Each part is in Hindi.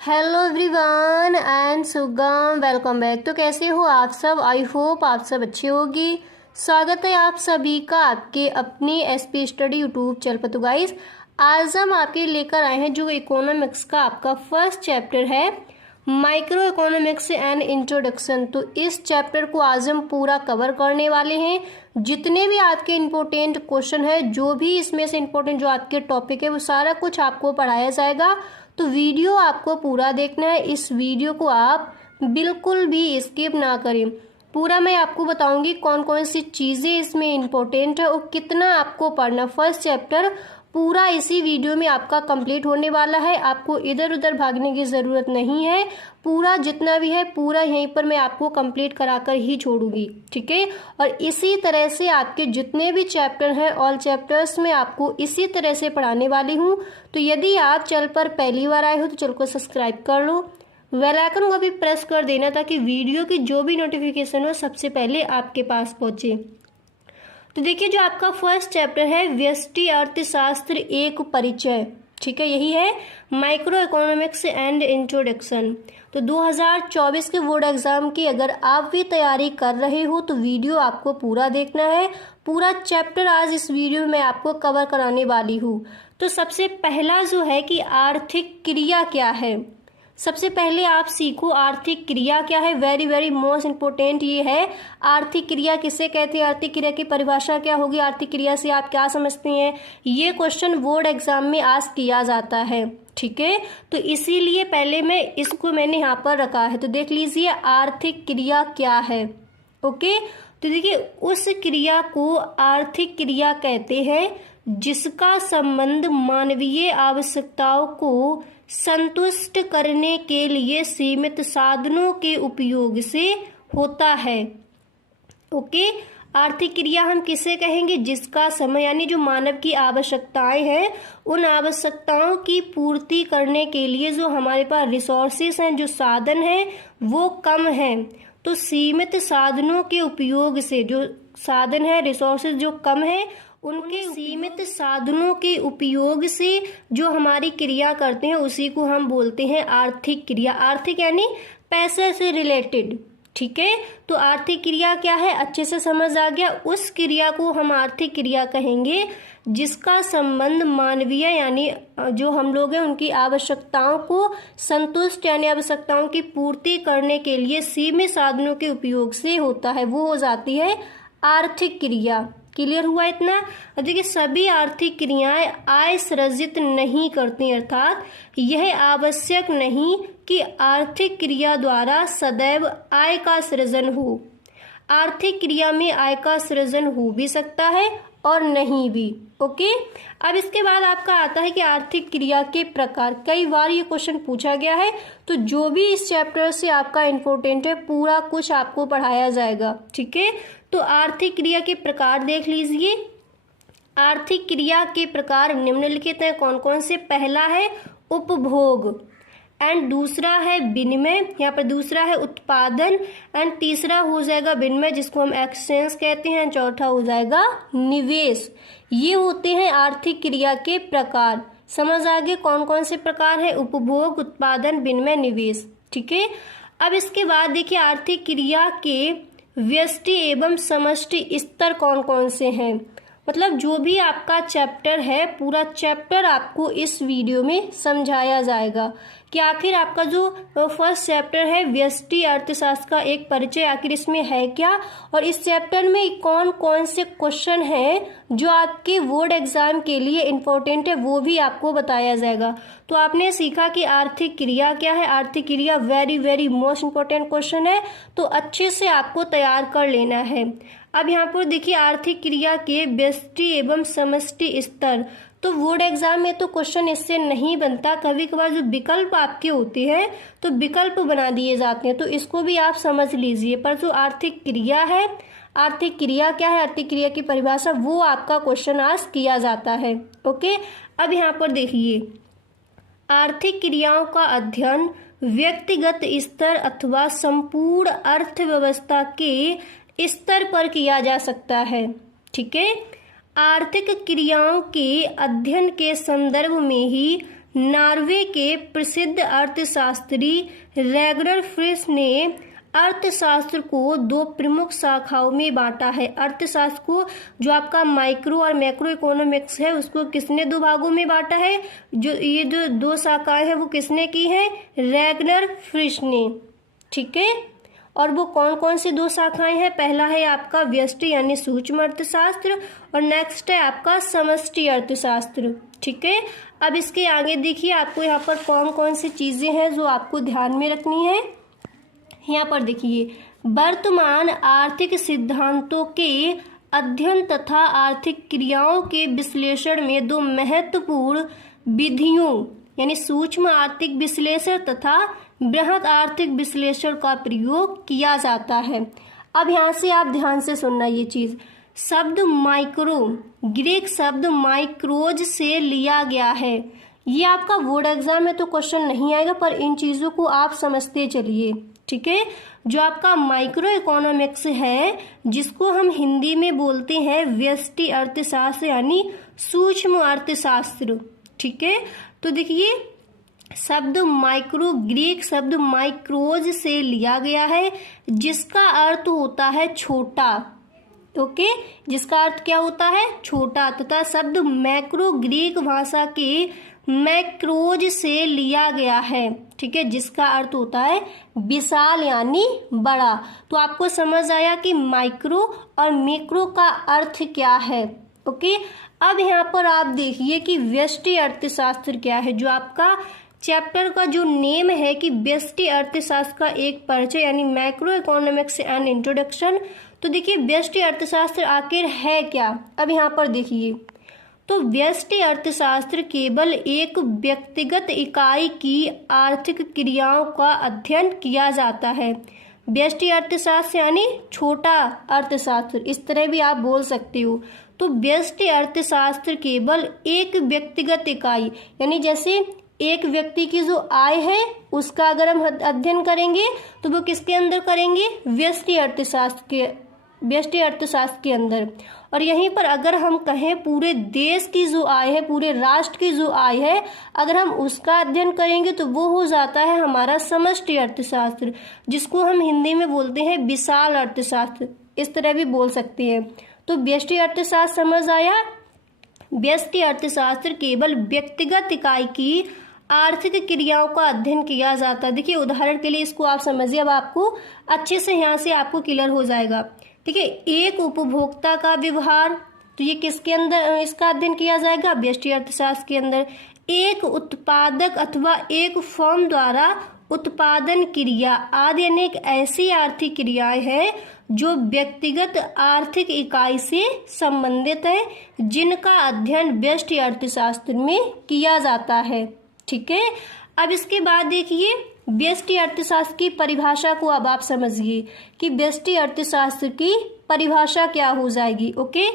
हेलो एवरीवन एंड सुगम वेलकम बैक। तो कैसे हो आप सब? आई होप आप सब अच्छे होगी। स्वागत है आप सभी का आपके अपने एसपी स्टडी यूट्यूब चैनल पर। तो गाइस, आज हम आपके लेकर आए हैं जो इकोनॉमिक्स का आपका फर्स्ट चैप्टर है, माइक्रो इकोनॉमिक्स एंड इंट्रोडक्शन। तो इस चैप्टर को आज हम पूरा कवर करने वाले हैं। जितने भी आपके इम्पोर्टेंट क्वेश्चन है, जो भी इसमें से इम्पोर्टेंट जो आपके टॉपिक है, वो सारा कुछ आपको पढ़ाया जाएगा। तो वीडियो आपको पूरा देखना है। इस वीडियो को आप बिल्कुल भी स्किप ना करें। पूरा मैं आपको बताऊंगी कौन कौन सी चीज़ें इसमें इम्पोर्टेंट है और कितना आपको पढ़ना। फर्स्ट चैप्टर पूरा इसी वीडियो में आपका कंप्लीट होने वाला है। आपको इधर उधर भागने की ज़रूरत नहीं है। पूरा जितना भी है पूरा यहीं पर मैं आपको कंप्लीट कराकर ही छोड़ूंगी, ठीक है। और इसी तरह से आपके जितने भी चैप्टर हैं, ऑल चैप्टर्स में आपको इसी तरह से पढ़ाने वाली हूँ। तो यदि आप चैनल पर पहली बार आए हो तो चैनल को सब्सक्राइब कर लो, बेल आइकन को भी प्रेस कर देना ताकि वीडियो की जो भी नोटिफिकेशन हो सबसे पहले आपके पास पहुँचे। तो देखिए, जो आपका फर्स्ट चैप्टर है व्यष्टि अर्थशास्त्र एक परिचय, ठीक है, यही है माइक्रो इकोनॉमिक्स एंड इंट्रोडक्शन। तो 2024 के बोर्ड एग्जाम की अगर आप भी तैयारी कर रहे हो तो वीडियो आपको पूरा देखना है। पूरा चैप्टर आज इस वीडियो में मैं आपको कवर कराने वाली हूँ। तो सबसे पहला जो है कि आर्थिक क्रिया क्या है। सबसे पहले आप सीखो आर्थिक क्रिया क्या है। वेरी वेरी मोस्ट इम्पोर्टेंट ये है, आर्थिक क्रिया किसे कहते हैं, आर्थिक क्रिया की परिभाषा क्या होगी, आर्थिक क्रिया से आप क्या समझते हैं। ये क्वेश्चन बोर्ड एग्जाम में आज किया जाता है, ठीक है। तो इसीलिए पहले मैंने यहाँ पर रखा है। तो देख लीजिए आर्थिक क्रिया क्या है। ओके, तो देखिए उस क्रिया को आर्थिक क्रिया कहते हैं जिसका संबंध मानवीय आवश्यकताओं को संतुष्ट करने के लिए सीमित साधनों के उपयोग से होता है। ओके, आर्थिक क्रिया हम किसे कहेंगे, जिसका समय यानी जो मानव की आवश्यकताएं हैं, उन आवश्यकताओं की पूर्ति करने के लिए जो हमारे पास रिसोर्सेस हैं, जो साधन हैं, वो कम हैं। तो सीमित साधनों के उपयोग से, जो साधन है रिसोर्सेज जो कम है, उनके सीमित साधनों के उपयोग से जो हमारी क्रिया करते हैं उसी को हम बोलते हैं आर्थिक क्रिया। आर्थिक यानी पैसे से रिलेटेड, ठीक है। तो आर्थिक क्रिया क्या है अच्छे से समझ आ गया। उस क्रिया को हम आर्थिक क्रिया कहेंगे जिसका संबंध मानवीय यानी जो हम लोग हैं उनकी आवश्यकताओं को संतुष्ट यानी आवश्यकताओं की पूर्ति करने के लिए सीमित साधनों के उपयोग से होता है, वो हो जाती है आर्थिक क्रिया। क्लियर हुआ इतना। देखिए, सभी आर्थिक क्रियाएं आय सृजित नहीं करती, अर्थात यह आवश्यक नहीं कि आर्थिक क्रिया द्वारा सदैव आय का सृजन हो। आर्थिक क्रिया में आय का सृजन हो भी सकता है और नहीं भी। ओके, अब इसके बाद आपका आता है कि आर्थिक क्रिया के प्रकार। कई बार ये क्वेश्चन पूछा गया है। तो जो भी इस चैप्टर से आपका इम्पोर्टेंट है पूरा कुछ आपको पढ़ाया जाएगा, ठीक है। तो आर्थिक क्रिया के प्रकार देख लीजिए। आर्थिक क्रिया के प्रकार निम्नलिखित हैं। कौन कौन से? पहला है उपभोग एंड दूसरा है विनिमय, यहाँ पर दूसरा है उत्पादन एंड तीसरा हो जाएगा विनिमय जिसको हम एक्सचेंज कहते हैं, चौथा हो जाएगा निवेश। ये होते हैं आर्थिक क्रिया के प्रकार। समझ आ गए कौन कौन से प्रकार है? उपभोग, उत्पादन, विनिमय, निवेश, ठीक है। अब इसके बाद देखिए आर्थिक क्रिया के व्यष्टि एवं समष्टि स्तर कौन कौन से हैं। मतलब जो भी आपका चैप्टर है पूरा चैप्टर आपको इस वीडियो में समझाया जाएगा कि आखिर आपका जो फर्स्ट चैप्टर है व्यष्टि अर्थशास्त्र का एक परिचय, आखिर इसमें है क्या और इस चैप्टर में कौन कौन से क्वेश्चन हैं जो आपके बोर्ड एग्जाम के लिए इम्पोर्टेंट है, वो भी आपको बताया जाएगा। तो आपने सीखा कि आर्थिक क्रिया क्या है। आर्थिक क्रिया very very most important question है, तो अच्छे से आपको तैयार कर लेना है। अब यहाँ पर देखिए आर्थिक क्रिया के व्यष्टि एवं समष्टि स्तर। तो बोर्ड एग्जाम में तो क्वेश्चन इससे नहीं बनता, कभी कभार जो विकल्प आपके होते हैं तो विकल्प बना दिए जाते हैं, तो इसको भी आप समझ लीजिए। पर जो आर्थिक क्रिया है, आर्थिक क्रिया क्या है, आर्थिक क्रिया की परिभाषा, वो आपका क्वेश्चन आज किया जाता है। ओके, अब यहाँ पर देखिए आर्थिक क्रियाओं का अध्ययन व्यक्तिगत स्तर अथवा संपूर्ण अर्थव्यवस्था के स्तर पर किया जा सकता है, ठीक है। आर्थिक क्रियाओं के अध्ययन के संदर्भ में ही नॉर्वे के प्रसिद्ध अर्थशास्त्री रेगनर फ्रिश ने अर्थशास्त्र को दो प्रमुख शाखाओं में बांटा है। अर्थशास्त्र को जो आपका माइक्रो और मैक्रो इकोनॉमिक्स है उसको किसने दो भागों में बांटा है? जो ये जो दो शाखाएं हैं वो किसने की है? रेगनर फ्रिश ने। ठीक है, और वो कौन कौन सी दो शाखाएं हैं? पहला है आपका व्यष्टि यानी सूक्ष्म अर्थशास्त्र और नेक्स्ट है आपका समष्टि अर्थशास्त्र। ठीक है, अब इसके आगे देखिए आपको यहाँ पर कौन कौन सी चीजें हैं जो आपको ध्यान में रखनी है। यहाँ पर देखिए, वर्तमान आर्थिक सिद्धांतों के अध्ययन तथा आर्थिक क्रियाओं के विश्लेषण में दो महत्वपूर्ण विधियों यानी सूक्ष्म आर्थिक विश्लेषण तथा बृहद आर्थिक विश्लेषण का प्रयोग किया जाता है। अब यहाँ से आप ध्यान से सुनना ये चीज, शब्द माइक्रो ग्रीक शब्द माइक्रोज से लिया गया है। ये आपका बोर्ड एग्जाम में तो क्वेश्चन नहीं आएगा, पर इन चीजों को आप समझते चलिए। ठीक है, जो आपका माइक्रो इकोनॉमिक्स है जिसको हम हिंदी में बोलते हैं व्यष्टि अर्थशास्त्र यानी सूक्ष्म अर्थशास्त्र। ठीक है, तो देखिए शब्द माइक्रो ग्रीक शब्द माइक्रोज से लिया गया है जिसका अर्थ होता है छोटा। ओके, जिसका अर्थ क्या होता है? छोटा। तथा शब्द मैक्रो ग्रीक भाषा के मैक्रोज से लिया गया है। ठीक है, जिसका अर्थ होता है विशाल यानी बड़ा। तो आपको समझ आया कि माइक्रो और मैक्रो का अर्थ क्या है। ओके, अब यहाँ पर आप देखिए कि व्यष्टि अर्थशास्त्र क्या है। जो आपका चैप्टर का जो नेम है कि व्यष्टि अर्थशास्त्र का एक परिचय यानी मैक्रो इकोनॉमिक्स एंड इंट्रोडक्शन। तो देखिए व्यष्टि अर्थशास्त्र आखिर है क्या? अब यहाँ पर देखिए, तो व्यष्टि अर्थशास्त्र केवल एक व्यक्तिगत इकाई की आर्थिक क्रियाओं का अध्ययन किया जाता है। व्यष्टि अर्थशास्त्र यानी छोटा अर्थशास्त्र, इस तरह भी आप बोल सकते हो। तो व्यष्टि अर्थशास्त्र केवल एक व्यक्तिगत इकाई यानी जैसे एक व्यक्ति की जो आय है उसका अगर हम अध्ययन करेंगे तो वो किसके अंदर करेंगे? व्यष्टि अर्थशास्त्र के अंदर। और यहीं पर अगर हम कहें पूरे देश की जो आय है, पूरे राष्ट्र की जो आय है, अगर हम उसका अध्ययन करेंगे तो वो हो जाता है हमारा समष्टि अर्थशास्त्र, जिसको हम हिंदी में बोलते हैं विशाल अर्थशास्त्र, इस तरह भी बोल सकते हैं। तो व्यष्टि अर्थशास्त्र समझ आया? व्यष्टि अर्थशास्त्र केवल व्यक्तिगत इकाई की आर्थिक क्रियाओं का अध्ययन किया जाता है। देखिए उदाहरण के लिए इसको आप समझिए, अब आपको अच्छे से यहाँ से आपको क्लियर हो जाएगा। ठीक है, एक उपभोक्ता का व्यवहार, तो ये किसके अंदर इसका अध्ययन किया जाएगा? व्यष्टि अर्थशास्त्र के अंदर। एक उत्पादक अथवा एक फर्म द्वारा उत्पादन क्रिया आदि अनेक ऐसी आर्थिक क्रियाएं हैं जो व्यक्तिगत आर्थिक इकाई से संबंधित है, जिनका अध्ययन व्यष्टि अर्थशास्त्र में किया जाता है। ठीक है, अब इसके बाद देखिए व्यष्टि अर्थशास्त्र की परिभाषा को अब आप समझिए कि व्यष्टि अर्थशास्त्र की परिभाषा क्या हो जाएगी। ओके,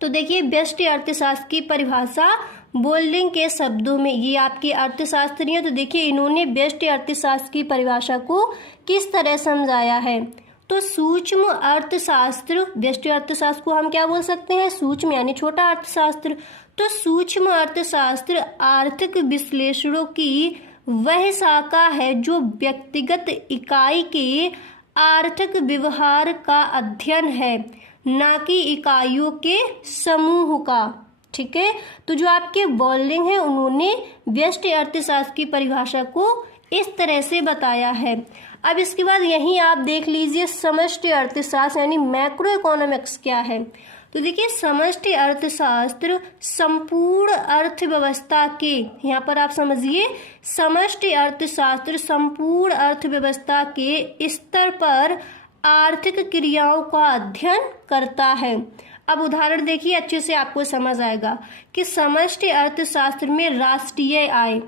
तो देखिए व्यष्टि अर्थशास्त्र की परिभाषा बोल्डिंग के शब्दों में, ये आपके अर्थशास्त्री हैं तो देखिए इन्होंने व्यष्टि अर्थशास्त्र की परिभाषा को किस तरह समझाया है। तो सूक्ष्म अर्थशास्त्र, व्यष्टि अर्थशास्त्र को हम क्या बोल सकते हैं? सूक्ष्म यानी छोटा अर्थशास्त्र। तो सूक्ष्म अर्थशास्त्र आर्थिक विश्लेषणों की वह शाखा है जो व्यक्तिगत इकाई के आर्थिक व्यवहार का अध्ययन है, ना कि इकाइयों के समूह का। ठीक है, तो जो आपके बॉल्डिंग है उन्होंने व्यष्टि अर्थशास्त्र की परिभाषा को इस तरह से बताया है। अब इसके बाद यहीं आप देख लीजिए समष्टि अर्थशास्त्र यानी मैक्रो इकोनॉमिक्स क्या है। तो देखिए समष्टि अर्थशास्त्र संपूर्ण अर्थव्यवस्था के, यहाँ पर आप समझिए समष्टि अर्थशास्त्र संपूर्ण अर्थव्यवस्था के स्तर पर आर्थिक क्रियाओं का अध्ययन करता है। अब उदाहरण देखिए अच्छे से आपको समझ आएगा कि समष्टि अर्थशास्त्र में राष्ट्रीय आय,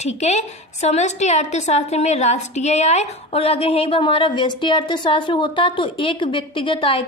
ठीक है, समष्टि अर्थशास्त्र में राष्ट्रीय आय, और अगर यहीं पर हमारा व्यष्टि अर्थशास्त्र होता तो एक व्यक्तिगत आय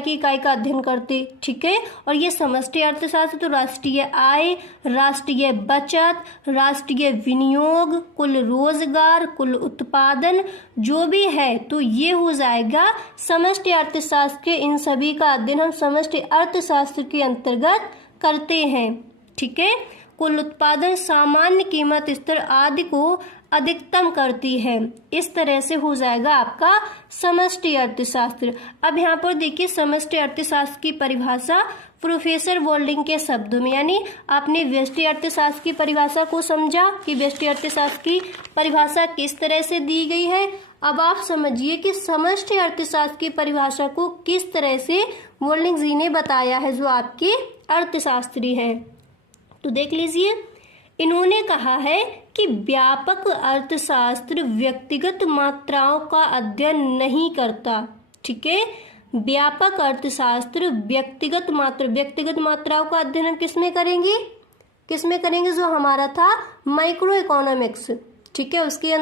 की इकाई का अध्ययन करते। ठीक है, और ये समष्टि अर्थशास्त्र तो राष्ट्रीय आय, राष्ट्रीय बचत, राष्ट्रीय विनियोग, कुल रोजगार, कुल उत्पादन जो भी है तो ये हो जाएगा समष्टि अर्थशास्त्र के। इन सभी का अध्ययन हम समष्टि अर्थशास्त्र के अंतर्गत करते हैं। ठीक है, कुल उत्पादन, सामान्य कीमत स्तर आदि को अधिकतम करती है। इस तरह से हो जाएगा आपका समष्टि अर्थशास्त्र। अब यहाँ पर देखिए समष्टि अर्थशास्त्र की परिभाषा प्रोफेसर वोल्डिंग के शब्दों में, यानी आपने व्यष्टि अर्थशास्त्र की परिभाषा को समझा कि व्यष्टि अर्थशास्त्र की परिभाषा किस तरह से दी गई है। अब आप समझिए कि समष्टि अर्थशास्त्र की परिभाषा को किस तरह से वोल्डिंग जी ने बताया है, जो आपके अर्थशास्त्री है। तो देख लीजिए, इन्होंने कहा है कि व्यापक अर्थशास्त्र व्यक्तिगत मात्राओं का अध्ययन नहीं करता। ठीक है, व्यापक अर्थशास्त्र व्यक्तिगत मात्राओं का अध्ययन हम किसमें करेंगे, जो हमारा था माइक्रो इकोनॉमिक्स। ठीक है, उसके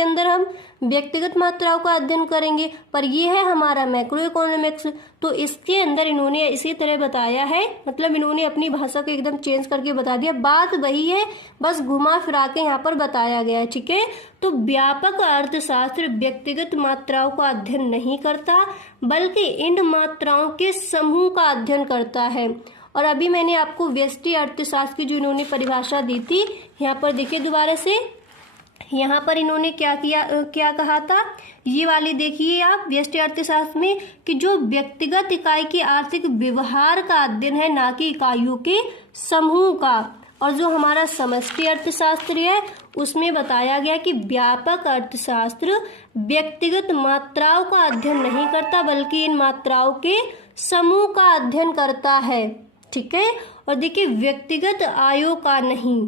अंदर हम व्यक्तिगत मात्राओं का अध्ययन करेंगे, पर ये है हमारा मैक्रो इकोनॉमिक्स। तो इसके अंदर इन्होंने इसी तरह बताया है, मतलब इन्होंने अपनी भाषा को एकदम चेंज करके बता दिया, बात वही है, बस घुमा फिरा के यहाँ पर बताया गया है। ठीक है, तो व्यापक अर्थशास्त्र व्यक्तिगत मात्राओं का अध्ययन नहीं करता, बल्कि इन मात्राओं के समूह का अध्ययन करता है। और अभी मैंने आपको व्यष्टि अर्थशास्त्र की जो इन्होंने परिभाषा दी थी, यहाँ पर देखिए दोबारा से, यहाँ पर इन्होंने क्या कहा था, ये वाली देखिए आप व्यष्टि अर्थशास्त्र में, कि जो व्यक्तिगत इकाई के आर्थिक व्यवहार का अध्ययन है, ना कि इकाइयों के समूह का। और जो हमारा समष्टि अर्थशास्त्र है उसमें बताया गया कि व्यापक अर्थशास्त्र व्यक्तिगत मात्राओं का अध्ययन नहीं करता, बल्कि इन मात्राओं के समूह का अध्ययन करता है। ठीक है, और देखिए व्यक्तिगत आयों का नहीं।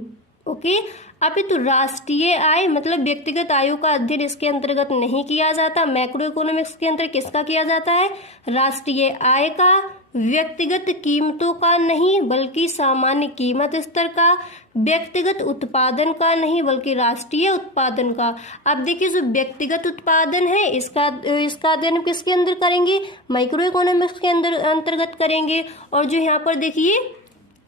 ओके, अब तो राष्ट्रीय आय मतलब व्यक्तिगत आयों का अध्ययन इसके अंतर्गत नहीं किया जाता। मैक्रो इकोनॉमिक्स के अंदर किसका किया जाता है, राष्ट्रीय आय का, व्यक्तिगत कीमतों का नहीं बल्कि सामान्य कीमत स्तर का, व्यक्तिगत उत्पादन का नहीं बल्कि राष्ट्रीय उत्पादन का। अब देखिए जो व्यक्तिगत उत्पादन है इसका अध्ययन किसके अंदर करेंगे, माइक्रो इकोनॉमिक्स के अंतर्गत करेंगे। और जो यहाँ पर देखिए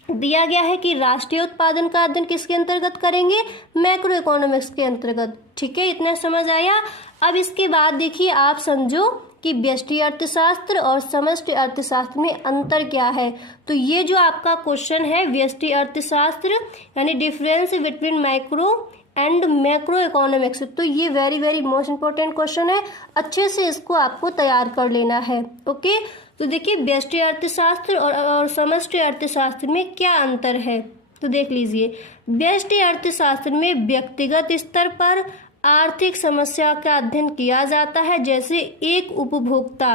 दिया गया है कि राष्ट्रीय उत्पादन का अध्ययन किसके अंतर्गत करेंगे, मैक्रो इकोनॉमिक्स के अंतर्गत। ठीक है, इतना समझ आया। अब इसके बाद देखिए आप समझो कि व्यष्टि अर्थशास्त्र और समष्टि अर्थशास्त्र में अंतर क्या है। तो ये जो आपका क्वेश्चन है व्यष्टि अर्थशास्त्र यानी difference between micro and macro economics, तो ये वेरी मोस्ट इंपॉर्टेंट क्वेश्चन है, अच्छे से इसको आपको तैयार कर लेना है। ओके, तो देखिए व्यष्टि अर्थशास्त्र और समष्टि अर्थशास्त्र में क्या अंतर है, तो देख लीजिए। व्यष्टि अर्थशास्त्र में व्यक्तिगत स्तर पर आर्थिक समस्या का अध्ययन किया जाता है, जैसे एक उपभोक्ता,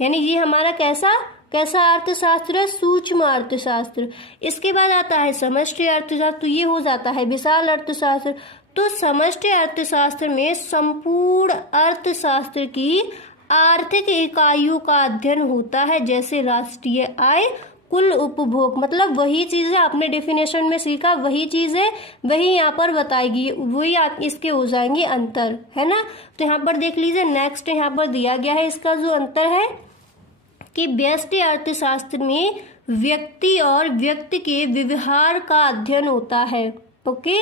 यानी ये हमारा कैसा अर्थशास्त्र है, सूक्ष्म अर्थशास्त्र। इसके बाद आता है समष्टि अर्थशास्त्र, तो ये हो जाता है विशाल अर्थशास्त्र। तो समष्टि अर्थशास्त्र में संपूर्ण अर्थशास्त्र की आर्थिक इकाइयों का अध्ययन होता है, जैसे राष्ट्रीय आय, कुल उपभोग, मतलब वही चीजें आपने डेफिनेशन में सीखा, वही चीजें वही यहाँ पर बताएगी, वही आप इसके हो जाएंगे अंतर, है ना। तो यहाँ पर देख लीजिए नेक्स्ट यहाँ पर दिया गया है इसका जो अंतर है कि व्यष्टि अर्थशास्त्र में व्यक्ति और व्यक्ति के व्यवहार का अध्ययन होता है। ओके,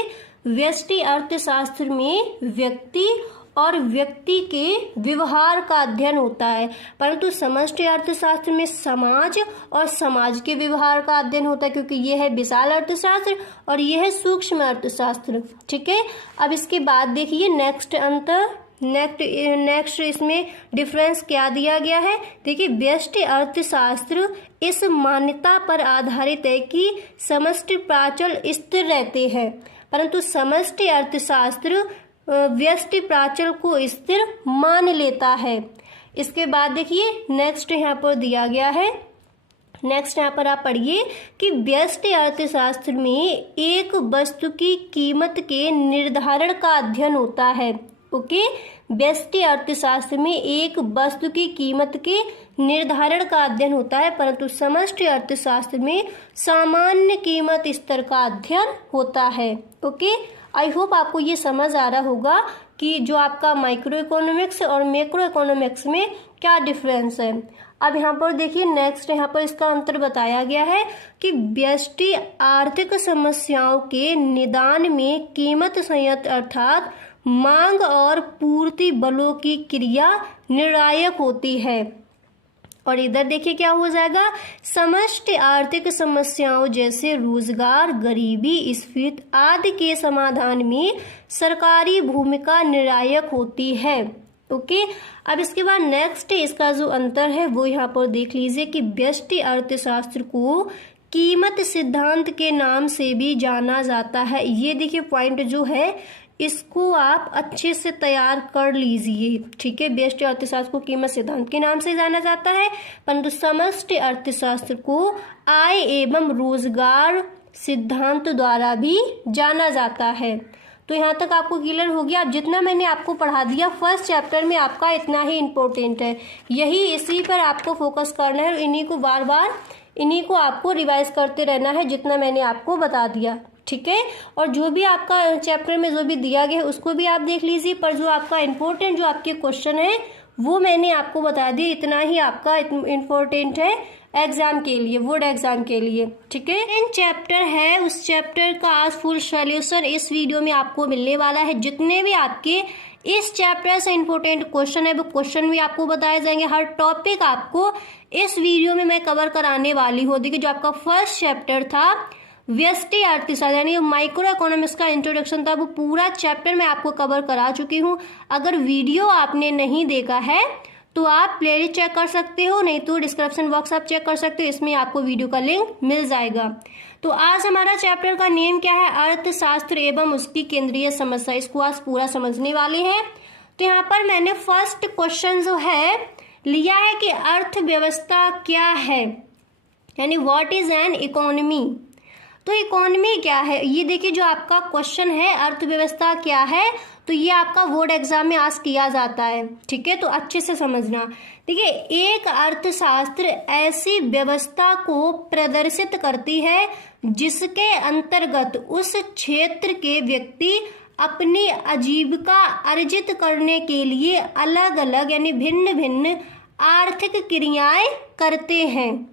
व्यष्टि अर्थशास्त्र में व्यक्ति और व्यक्ति के व्यवहार का अध्ययन होता है, परंतु समष्टि अर्थशास्त्र में समाज और समाज के व्यवहार का अध्ययन होता है, क्योंकि ये है विशाल अर्थशास्त्र और ये है सूक्ष्म अर्थशास्त्र। ठीक है, अब इसके बाद देखिए नेक्स्ट अंतर, नेक्स्ट इसमें डिफरेंस क्या दिया गया है। देखिए व्यष्टि अर्थशास्त्र इस मान्यता पर आधारित है कि समष्टि प्राचल स्थिर रहते हैं, परंतु समष्टि अर्थशास्त्र व्यष्टि प्राचल को स्थिर मान लेता है। इसके बाद देखिए नेक्स्ट यहाँ पर दिया गया है, नेक्स्ट यहाँ पर आप पढ़िए कि व्यष्टि अर्थशास्त्र में एक वस्तु की कीमत के निर्धारण का अध्ययन होता है। ओके, व्यष्टि अर्थशास्त्र में एक वस्तु की कीमत के निर्धारण का अध्ययन होता है, परंतु समष्टि अर्थशास्त्र में सामान्य कीमत स्तर का अध्ययन होता है। ओके, आई होप आपको ये समझ आ रहा होगा कि जो आपका माइक्रो इकोनॉमिक्स और मैक्रो इकोनॉमिक्स में क्या डिफरेंस है। अब यहाँ पर देखिए नेक्स्ट यहाँ पर इसका अंतर बताया गया है कि व्यष्टि आर्थिक समस्याओं के निदान में कीमत संयंत्र अर्थात मांग और पूर्ति बलों की क्रिया निर्णायक होती है, और इधर देखिए क्या हो जाएगा, समष्टि आर्थिक समस्याओं जैसे रोजगार, गरीबी, स्फीति आदि के समाधान में सरकारी भूमिका निर्णायक होती है। ओके, अब इसके बाद नेक्स्ट इसका जो अंतर है वो यहाँ पर देख लीजिए कि व्यष्टि अर्थशास्त्र को कीमत सिद्धांत के नाम से भी जाना जाता है। ये देखिए पॉइंट जो है इसको आप अच्छे से तैयार कर लीजिए, ठीक है। व्यष्टि अर्थशास्त्र को कीमत सिद्धांत के नाम से जाना जाता है, परंतु समष्टि अर्थशास्त्र को आय एवं रोजगार सिद्धांत द्वारा भी जाना जाता है। तो यहाँ तक आपको क्लियर हो गया। अब जितना मैंने आपको पढ़ा दिया फर्स्ट चैप्टर में आपका इतना ही इम्पोर्टेंट है, यही इसी पर आपको फोकस करना है और इन्हीं को बार बार इन्हीं को आपको रिवाइज करते रहना है जितना मैंने आपको बता दिया, ठीक है। और जो भी आपका चैप्टर में जो भी दिया गया है उसको भी आप देख लीजिए, पर जो आपका इम्पोर्टेंट जो आपके क्वेश्चन है वो मैंने आपको बता दिया, इतना ही आपका इम्पोर्टेंट है एग्जाम के लिए, बोर्ड एग्जाम के लिए, ठीक है। इन चैप्टर है उस चैप्टर का आज फुल सॉल्यूशन इस वीडियो में आपको मिलने वाला है। जितने भी आपके इस चैप्टर से इम्पोर्टेंट क्वेश्चन है वो क्वेश्चन भी आपको बताए जाएंगे। हर टॉपिक आपको इस वीडियो में मैं कवर कराने वाली हूँ। देखिए जो आपका फर्स्ट चैप्टर था व्यष्टि अर्थशास्त्र यानी माइक्रो इकोनॉमिक्स का इंट्रोडक्शन था, वो पूरा चैप्टर मैं आपको कवर करा चुकी हूँ। अगर वीडियो आपने नहीं देखा है तो आप प्लेलिस्ट चेक कर सकते हो, नहीं तो डिस्क्रिप्शन बॉक्स आप चेक कर सकते हो, इसमें आपको वीडियो का लिंक मिल जाएगा। तो आज हमारा चैप्टर का नेम क्या है, अर्थशास्त्र एवं उसकी केंद्रीय समस्या, इसको आज पूरा समझने वाले हैं। तो यहाँ पर मैंने फर्स्ट क्वेश्चन जो है लिया है कि अर्थव्यवस्था क्या है, यानी व्हाट इज एन इकोनॉमी। तो इकोनॉमी क्या है, ये देखिए जो आपका क्वेश्चन है अर्थव्यवस्था क्या है, तो ये आपका बोर्ड एग्जाम में आज किया जाता है, ठीक है। तो अच्छे से समझना। देखिए एक अर्थशास्त्र ऐसी व्यवस्था को प्रदर्शित करती है जिसके अंतर्गत उस क्षेत्र के व्यक्ति अपनी आजीविका अर्जित करने के लिए अलग अलग यानी भिन्न भिन्न आर्थिक क्रियाएं करते हैं,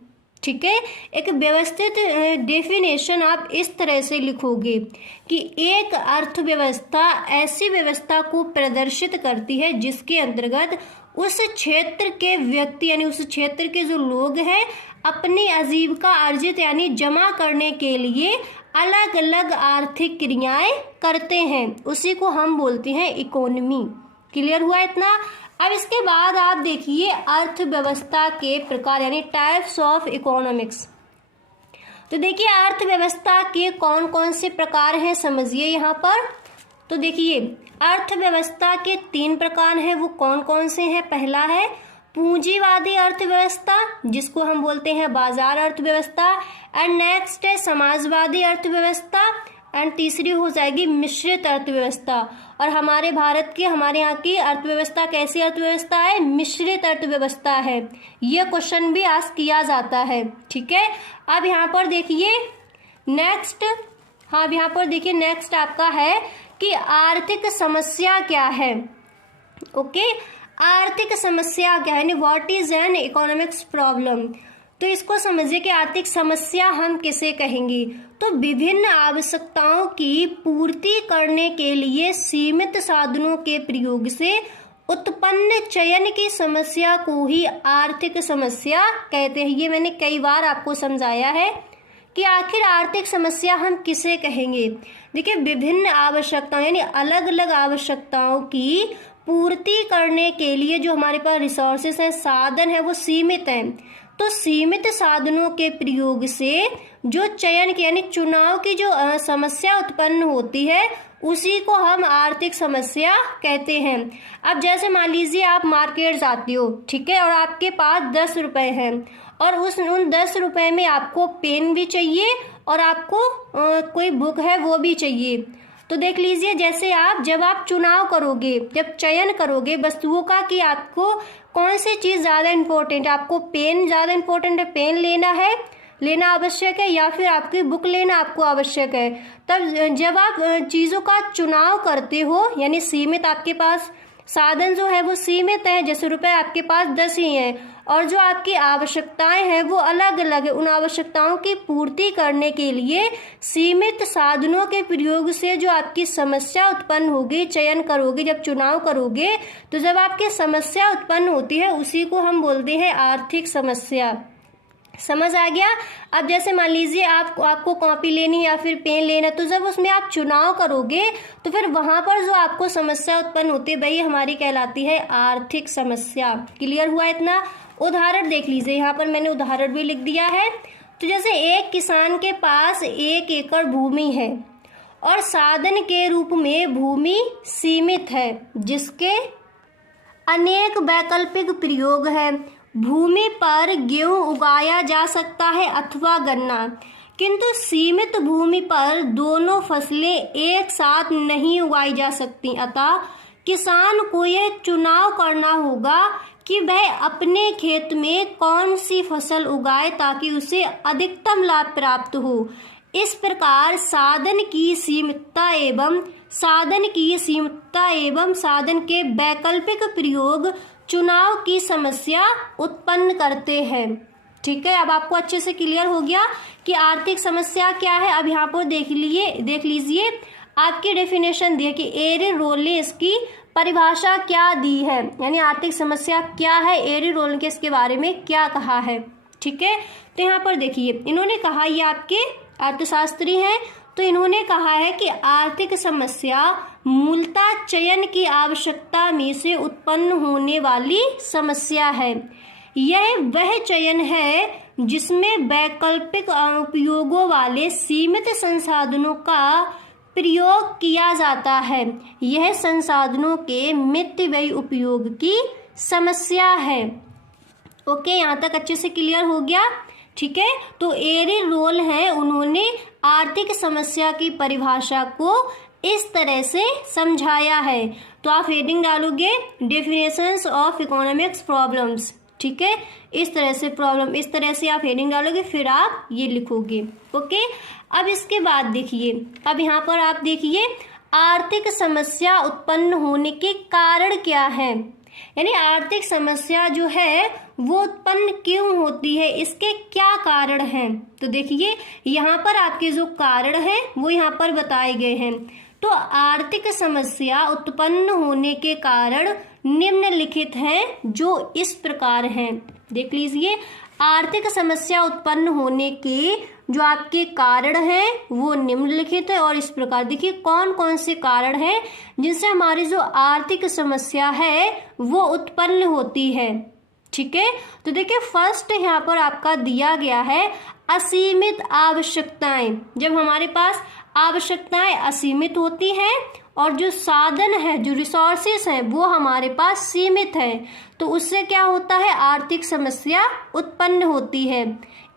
ठीक है। एक व्यवस्थित डेफिनेशन आप इस तरह से लिखोगे कि एक अर्थव्यवस्था ऐसी व्यवस्था को प्रदर्शित करती है जिसके अंतर्गत उस क्षेत्र के व्यक्ति यानी उस क्षेत्र के जो लोग हैं अपनी आजीविका अर्जित यानी जमा करने के लिए अलग अलग आर्थिक क्रियाएं करते हैं, उसी को हम बोलते हैं इकोनॉमी। क्लियर हुआ इतना। अब इसके बाद आप देखिए अर्थव्यवस्था के प्रकार यानी टाइप्स ऑफ इकोनॉमिक्स। तो देखिए अर्थव्यवस्था के कौन कौन से प्रकार हैं समझिए यहाँ पर। तो देखिए अर्थव्यवस्था के 3 प्रकार हैं, वो कौन कौन से हैं। पहला है पूंजीवादी अर्थव्यवस्था जिसको हम बोलते हैं बाजार अर्थव्यवस्था, एंड नेक्स्ट है समाजवादी अर्थव्यवस्था, एंड तीसरी हो जाएगी मिश्रित अर्थव्यवस्था। और हमारे भारत की हमारे यहाँ की अर्थव्यवस्था कैसी अर्थव्यवस्था है, मिश्रित अर्थव्यवस्था है। ये क्वेश्चन भी आज किया जाता है, ठीक है। अब यहाँ पर देखिए नेक्स्ट, हाँ यहाँ पर देखिए नेक्स्ट आपका है कि आर्थिक समस्या क्या है। ओके, आर्थिक समस्या क्या है यानी what is an economics problem. तो इसको समझिए कि आर्थिक समस्या हम किसे कहेंगे। तो विभिन्न आवश्यकताओं की पूर्ति करने के लिए सीमित साधनों के प्रयोग से उत्पन्न चयन की समस्या को ही आर्थिक समस्या कहते हैं। ये मैंने कई बार आपको समझाया है कि आखिर आर्थिक समस्या हम किसे कहेंगे। देखिए विभिन्न आवश्यकताओं यानी अलग अलग आवश्यकताओं की पूर्ति करने के लिए जो हमारे पास रिसोर्सेस हैं, साधन है, वो सीमित हैं। तो सीमित साधनों के प्रयोग से जो चयन की यानी चुनाव की जो समस्या उत्पन्न होती है उसी को हम आर्थिक समस्या कहते हैं। अब जैसे मान लीजिए आप मार्केट जाते हो, ठीक है, और आपके पास 10 रुपए हैं और उन 10 रुपए में आपको पेन भी चाहिए और आपको कोई बुक है वो भी चाहिए। तो देख लीजिए जैसे जब आप चुनाव करोगे, जब चयन करोगे वस्तुओं का कि आपको कौन सी चीज़ ज़्यादा इम्पोर्टेंट है, आपको पेन ज़्यादा इम्पोर्टेंट है, पेन लेना आवश्यक है, या फिर आपकी बुक लेना आपको आवश्यक है। तब जब आप चीज़ों का चुनाव करते हो यानी सीमित आपके पास साधन जो है वो सीमित है, जैसे रुपए आपके पास 10 ही हैं और जो आपकी आवश्यकताएं हैं वो अलग अलग है। उन आवश्यकताओं की पूर्ति करने के लिए सीमित साधनों के प्रयोग से जो आपकी समस्या उत्पन्न होगी, चयन करोगे, जब चुनाव करोगे तो जब आपकी समस्या उत्पन्न होती है उसी को हम बोलते हैं आर्थिक समस्या। समझ आ गया। अब जैसे मान लीजिए आपको कॉपी लेनी या फिर पेन लेना, तो जब उसमें आप चुनाव करोगे तो फिर वहां पर जो आपको समस्या उत्पन्न होती है वही हमारी कहलाती है आर्थिक समस्या। क्लियर हुआ इतना? उदाहरण देख लीजिए, यहाँ पर मैंने उदाहरण भी लिख दिया है। तो जैसे एक किसान के पास 1 एकड़ भूमि है और साधन के रूप में भूमि सीमित है जिसके अनेक वैकल्पिक प्रयोग है। भूमि पर गेहूं उगाया जा सकता है अथवा गन्ना, किंतु सीमित भूमि पर दोनों फसलें एक साथ नहीं उगाई जा सकती। अतः किसान को यह चुनाव करना होगा कि वह अपने खेत में कौन सी फसल उगाए ताकि उसे अधिकतम लाभ प्राप्त हो। इस प्रकार साधन की सीमितता एवं साधन के वैकल्पिक प्रयोग चुनाव की समस्या उत्पन्न करते हैं। ठीक है, अब आपको अच्छे से क्लियर हो गया कि आर्थिक समस्या क्या है। अब यहाँ पर देख लीजिए आपकी डेफिनेशन दी है कि एरिक रोल ने इसकी परिभाषा क्या दी है, यानी आर्थिक समस्या क्या है, एरिक रोल ने इसके बारे में क्या कहा है। ठीक है, तो यहाँ पर देखिए इन्होंने कहा, ये आपके अर्थशास्त्री हैं, तो इन्होंने कहा है कि आर्थिक समस्या मूलतः चयन की आवश्यकता में से उत्पन्न होने वाली समस्या है। यह वह चयन है जिसमें वैकल्पिक उपयोगों वाले सीमित संसाधनों का प्रयोग किया जाता है। यह संसाधनों के मितव्ययी उपयोग की समस्या है। ओके, यहाँ तक अच्छे से क्लियर हो गया। ठीक है, तो एरिक रोल है, उन्होंने आर्थिक समस्या की परिभाषा को इस तरह से समझाया है। तो आप हेडिंग डालोगे डेफिनेशंस ऑफ इकोनॉमिक्स प्रॉब्लम्स। ठीक है, इस तरह से प्रॉब्लम, इस तरह से आप हेडिंग डालोगे, फिर आप ये लिखोगे। ओके, अब इसके बाद देखिए, अब यहाँ पर आप देखिए आर्थिक समस्या उत्पन्न होने के कारण क्या है, यानी आर्थिक समस्या जो है वो उत्पन्न क्यों होती है, इसके क्या कारण हैं। तो देखिए यहाँ पर आपके जो कारण हैं वो यहाँ पर बताए गए हैं। तो आर्थिक समस्या उत्पन्न होने के कारण निम्नलिखित हैं, जो इस प्रकार हैं। देख लीजिए, आर्थिक समस्या उत्पन्न होने के जो आपके कारण हैं वो निम्नलिखित है और इस प्रकार। देखिए कौन कौन से कारण हैं जिनसे हमारी जो आर्थिक समस्या है वो उत्पन्न होती है। ठीक है, तो देखिए फर्स्ट यहाँ पर आपका दिया गया है असीमित आवश्यकताएं। जब हमारे पास आवश्यकताएं असीमित होती हैं और जो साधन है, जो रिसोर्सेस हैं वो हमारे पास सीमित है, तो उससे क्या होता है, आर्थिक समस्या उत्पन्न होती है।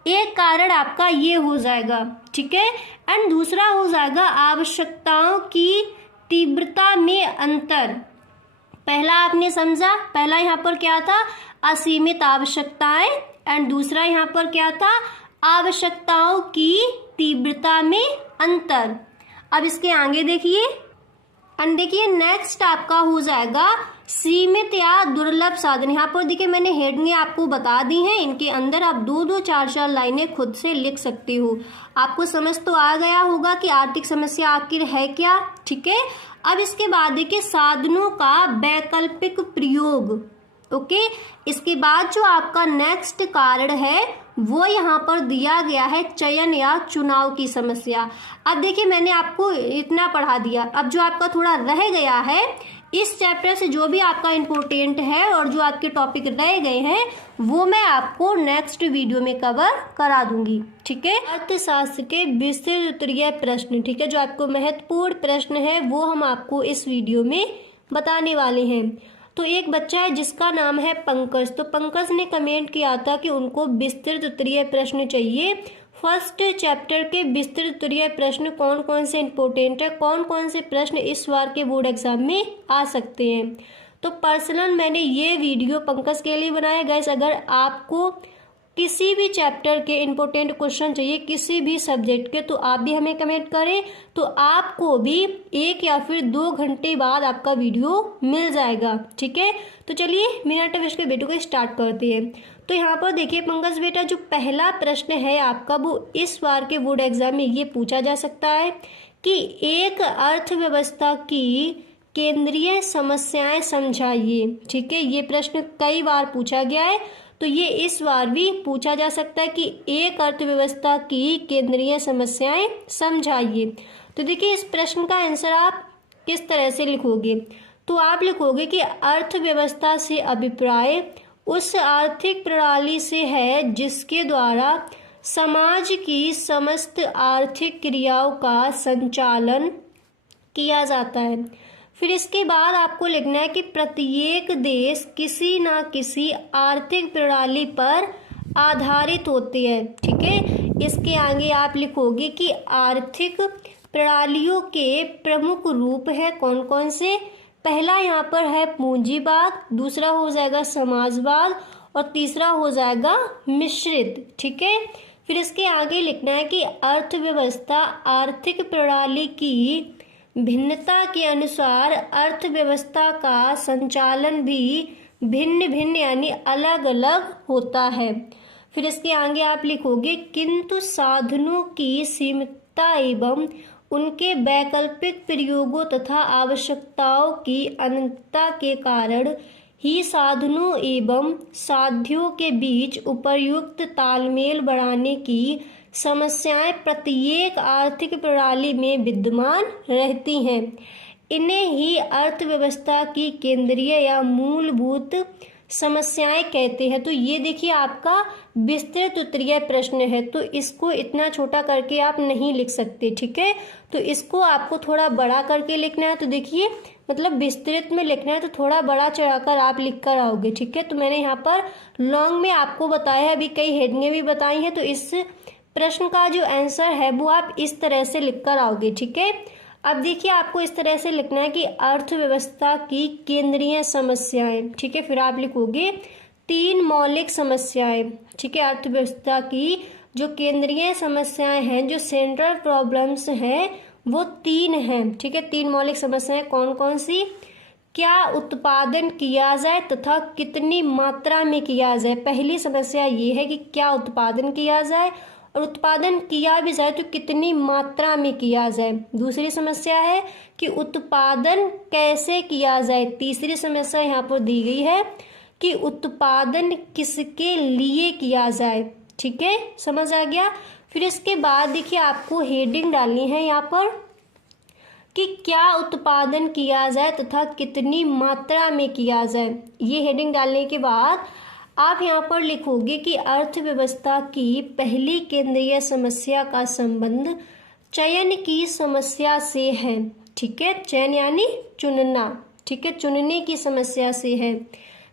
एक कारण आपका ये हो जाएगा। ठीक है, एंड दूसरा हो जाएगा आवश्यकताओं की तीव्रता में अंतर। पहला आपने समझा, पहला यहाँ पर क्या था, असीमित आवश्यकताएं, एंड दूसरा यहाँ पर क्या था, आवश्यकताओं की तीव्रता में अंतर। अब इसके आगे देखिए, देखिए नेक्स्ट आपका हो जाएगा सीमित या दुर्लभ साधन। यहाँ पर देखिए मैंने हेडिंग आपको बता दी हैं, इनके अंदर आप 2-2, 4-4 लाइनें खुद से लिख सकते हो। आपको समझ तो आ गया होगा कि आर्थिक समस्या आखिर है क्या। ठीक है, अब इसके बाद देखिए साधनों का वैकल्पिक प्रयोग। ओके, इसके बाद जो आपका नेक्स्ट कारण है वो यहाँ पर दिया गया है चयन या चुनाव की समस्या। अब देखिए मैंने आपको इतना पढ़ा दिया, अब जो आपका थोड़ा रह गया है इस चैप्टर से, जो भी आपका इम्पोर्टेंट है और जो आपके टॉपिक रह गए हैं वो मैं आपको नेक्स्ट वीडियो में कवर करा दूंगी। ठीक है, अर्थशास्त्र के विस्तृत उत्तरीय प्रश्न, ठीक है, जो आपको महत्वपूर्ण प्रश्न है वो हम आपको इस वीडियो में बताने वाले हैं। तो एक बच्चा है जिसका नाम है पंकज, तो पंकज ने कमेंट किया था कि उनको विस्तृत उत्तरीय प्रश्न चाहिए। फर्स्ट चैप्टर के विस्तृत उत्तरीय प्रश्न कौन कौन से इंपॉर्टेंट है, कौन कौन से प्रश्न इस बार के बोर्ड एग्जाम में आ सकते हैं। तो पर्सनल मैंने ये वीडियो पंकज के लिए बनाया। गाइस अगर आपको किसी भी चैप्टर के इंपॉर्टेंट क्वेश्चन चाहिए किसी भी सब्जेक्ट के, तो आप भी हमें कमेंट करें, तो आपको भी 1 या फिर 2 घंटे बाद आपका वीडियो मिल जाएगा। ठीक है, तो चलिए बिना टाइम वेस्ट के वीडियो को स्टार्ट करते हैं। तो यहाँ पर देखिए पंकज बेटा, जो पहला प्रश्न है आपका वो इस बार के बोर्ड एग्जाम में ये पूछा जा सकता है कि एक अर्थव्यवस्था की केंद्रीय समस्याएं समझाइए। ठीक है, ये प्रश्न कई बार पूछा गया है, तो ये इस बार भी पूछा जा सकता है कि एक अर्थव्यवस्था की केंद्रीय समस्याएं समझाइए। तो देखिए इस प्रश्न का आंसर आप किस तरह से लिखोगे, तो आप लिखोगे कि अर्थव्यवस्था से अभिप्राय उस आर्थिक प्रणाली से है जिसके द्वारा समाज की समस्त आर्थिक क्रियाओं का संचालन किया जाता है। फिर इसके बाद आपको लिखना है कि प्रत्येक देश किसी न किसी आर्थिक प्रणाली पर आधारित होते हैं। ठीक है, इसके आगे आप लिखोगे कि आर्थिक प्रणालियों के प्रमुख रूप है कौन कौन से। पहला यहाँ पर है पूंजीवाद, दूसरा हो जाएगा समाजवाद और तीसरा हो जाएगा मिश्रित। ठीक है, फिर इसके आगे लिखना है कि अर्थव्यवस्था आर्थिक प्रणाली की भिन्नता के अनुसार अर्थव्यवस्था का संचालन भी भिन्न भिन्न यानी अलग अलग होता है। फिर इसके आगे आप लिखोगे किंतु साधनों की सीमितता एवं उनके वैकल्पिक प्रयोगों तथा आवश्यकताओं की अनंतता के कारण ही साधनों एवं साध्यों के बीच उपयुक्त तालमेल बढ़ाने की समस्याएं प्रत्येक आर्थिक प्रणाली में विद्यमान रहती हैं। इन्हें ही अर्थव्यवस्था की केंद्रीय या मूलभूत समस्याएं कहते हैं। तो ये देखिए आपका विस्तृत उत्तरीय प्रश्न है, तो इसको इतना छोटा करके आप नहीं लिख सकते। ठीक है, तो इसको आपको थोड़ा बड़ा करके लिखना है। तो देखिए मतलब विस्तृत में लिखना है तो थोड़ा बड़ा चढ़ाकर आप लिख कर आओगे। ठीक है, तो मैंने यहाँ पर लॉन्ग में आपको बताया है, अभी कई हेडिंगें भी बताई हैं, तो इस प्रश्न का जो आंसर है वो आप इस तरह से लिख कर आओगे। ठीक है, अब देखिए आपको इस तरह से लिखना है कि अर्थव्यवस्था की केंद्रीय समस्याएं। ठीक है, फिर आप लिखोगे 3 मौलिक समस्याएं। ठीक है, अर्थव्यवस्था की जो केंद्रीय समस्याएं हैं, जो सेंट्रल प्रॉब्लम्स हैं, वो 3 हैं। ठीक है, 3 मौलिक समस्याएं कौन कौन सी? क्या उत्पादन किया जाए तथा कितनी मात्रा में किया जाए। पहली समस्या ये है कि क्या उत्पादन किया जाए और उत्पादन किया भी जाए तो कितनी मात्रा में किया जाए। दूसरी समस्या है कि उत्पादन कैसे किया जाए। तीसरी समस्या यहाँ पर दी गई है कि उत्पादन किसके लिए किया जाए। ठीक है, समझ आ गया। फिर इसके बाद देखिए आपको हेडिंग डालनी है यहाँ पर कि क्या उत्पादन किया जाए तथा कितनी मात्रा में किया जाए। ये हेडिंग डालने के बाद आप यहाँ पर लिखोगे कि अर्थव्यवस्था की पहली केंद्रीय समस्या का संबंध चयन की समस्या से है। ठीक है, चयन यानी चुनना। ठीक है, चुनने की समस्या से है।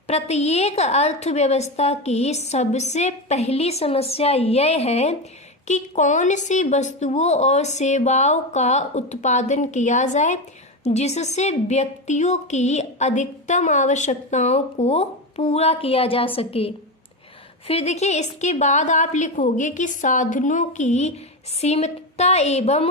प्रत्येक अर्थव्यवस्था की सबसे पहली समस्या यह है कि कौन सी वस्तुओं और सेवाओं का उत्पादन किया जाए जिससे व्यक्तियों की अधिकतम आवश्यकताओं को पूरा किया जा सके। फिर देखिए इसके बाद आप लिखोगे कि साधनों की सीमितता एवं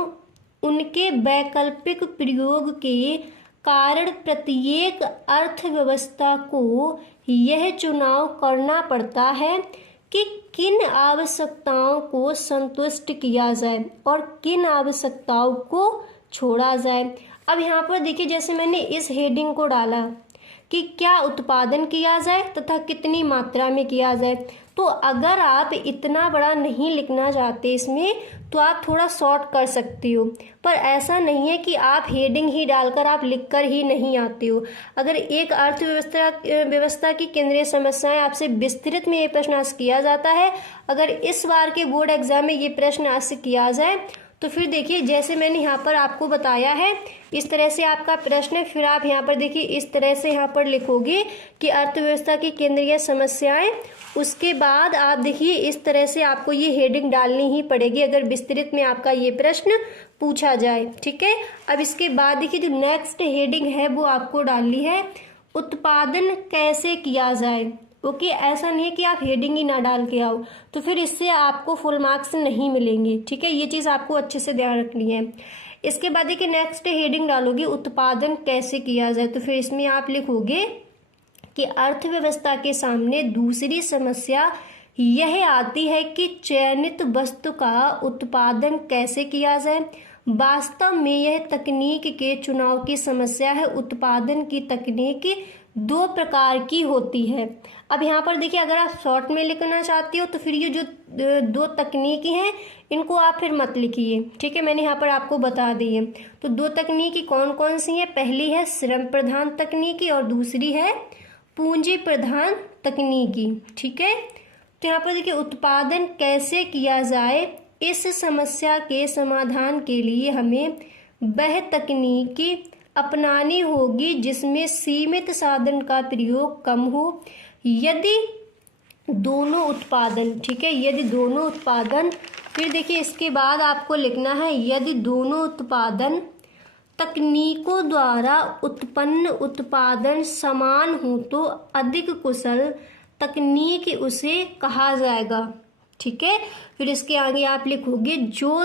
उनके वैकल्पिक प्रयोग के कारण प्रत्येक अर्थव्यवस्था को यह चुनाव करना पड़ता है कि किन आवश्यकताओं को संतुष्ट किया जाए और किन आवश्यकताओं को छोड़ा जाए। अब यहाँ पर देखिए जैसे मैंने इस हेडिंग को डाला कि क्या उत्पादन किया जाए तथा कितनी मात्रा में किया जाए, तो अगर आप इतना बड़ा नहीं लिखना चाहते इसमें तो आप थोड़ा शॉर्ट कर सकते हो, पर ऐसा नहीं है कि आप हेडिंग ही डालकर आप लिखकर ही नहीं आते हो। अगर एक अर्थव्यवस्था की केंद्रीय समस्याएं आपसे विस्तृत में ये प्रश्न आज किया जाता है, अगर इस बार के बोर्ड एग्जाम में ये प्रश्न आज से किया जाए तो फिर देखिए जैसे मैंने यहाँ पर आपको बताया है इस तरह से आपका प्रश्न है। फिर आप यहाँ पर देखिए इस तरह से यहाँ पर लिखोगे कि अर्थव्यवस्था की केंद्रीय समस्याएं, उसके बाद आप देखिए इस तरह से आपको ये हेडिंग डालनी ही पड़ेगी अगर विस्तृत में आपका ये प्रश्न पूछा जाए। ठीक है, अब इसके बाद देखिए जो नेक्स्ट हेडिंग है वो आपको डालनी है उत्पादन कैसे किया जाए। ओके, ऐसा नहीं है कि आप हेडिंग ही ना डाल के आओ, तो फिर इससे आपको फुल मार्क्स नहीं मिलेंगे। ठीक है, ये चीज़ आपको अच्छे से ध्यान रखनी है। इसके बाद देखिए नेक्स्ट हेडिंग डालोगे उत्पादन कैसे किया जाए, तो फिर इसमें आप लिखोगे कि अर्थव्यवस्था के सामने दूसरी समस्या यह आती है कि चयनित वस्तु का उत्पादन कैसे किया जाए। वास्तव में यह तकनीक के चुनाव की समस्या है। उत्पादन की तकनीक दो प्रकार की होती है। अब यहाँ पर देखिए, अगर आप शॉर्ट में लिखना चाहती हो तो फिर ये जो दो तकनीकी हैं इनको आप फिर मत लिखिए, ठीक है, मैंने यहाँ पर आपको बता दी है। तो दो तकनीकी कौन कौन सी हैं? पहली है श्रम प्रधान तकनीकी और दूसरी है पूंजी प्रधान तकनीकी, ठीक है। तो यहाँ पर देखिए, उत्पादन कैसे किया जाए, इस समस्या के समाधान के लिए हमें वह तकनीकी अपनानी होगी जिसमें सीमित साधन का प्रयोग कम हो। यदि दोनों उत्पादन, ठीक है, यदि दोनों उत्पादन, फिर देखिए इसके बाद आपको लिखना है यदि दोनों उत्पादन तकनीकों द्वारा उत्पन्न उत्पादन समान हो तो अधिक कुशल तकनीक उसे कहा जाएगा, ठीक है। फिर इसके आगे आप लिखोगे जो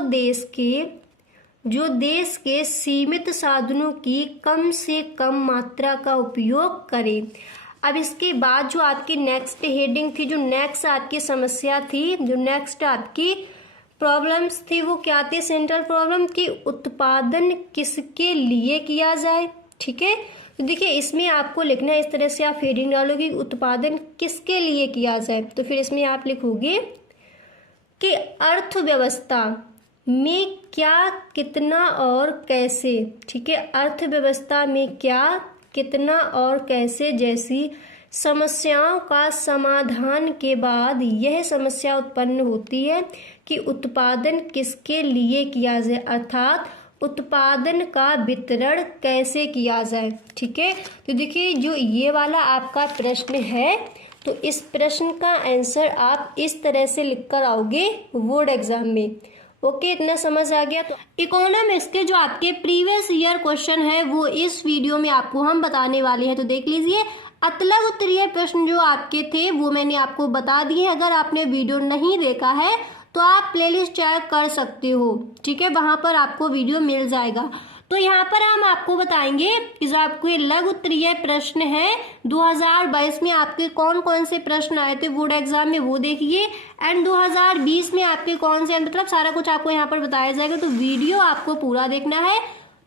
देश के सीमित साधनों की कम से कम मात्रा का उपयोग करे। अब इसके बाद जो आपकी नेक्स्ट हेडिंग थी, जो नेक्स्ट आपकी समस्या थी, जो नेक्स्ट आपकी प्रॉब्लम्स थी, वो क्या थी? सेंट्रल प्रॉब्लम की उत्पादन किसके लिए किया जाए, ठीक है। तो देखिए इसमें आपको लिखना है, इस तरह से आप हेडिंग डालोगे उत्पादन किसके लिए किया जाए। तो फिर इसमें आप लिखोगे कि अर्थव्यवस्था में क्या, कितना और कैसे, ठीक है, अर्थव्यवस्था में क्या, कितना और कैसे जैसी समस्याओं का समाधान के बाद यह समस्या उत्पन्न होती है कि उत्पादन किसके लिए किया जाए, अर्थात उत्पादन का वितरण कैसे किया जाए, ठीक है। तो देखिए जो ये वाला आपका प्रश्न है, तो इस प्रश्न का आंसर आप इस तरह से लिखकर आओगे बोर्ड एग्जाम में। ओके, इतना समझ आ गया। तो इकोनॉमिक्स के जो आपके प्रीवियस ईयर क्वेश्चन है वो इस वीडियो में आपको हम बताने वाले हैं, तो देख लीजिए। अतलग उत्तरीय प्रश्न जो आपके थे वो मैंने आपको बता दिए। अगर आपने वीडियो नहीं देखा है तो आप प्लेलिस्ट चेक कर सकते हो, ठीक है, वहां पर आपको वीडियो मिल जाएगा। तो यहाँ पर हम आपको बताएंगे कि जो आपके लघु उत्तरीय प्रश्न है 2022 में आपके कौन कौन से प्रश्न आए थे बोर्ड एग्जाम में, वो देखिए। एंड 2020 में आपके कौन से, मतलब सारा कुछ आपको यहाँ पर बताया जाएगा। तो वीडियो आपको पूरा देखना है,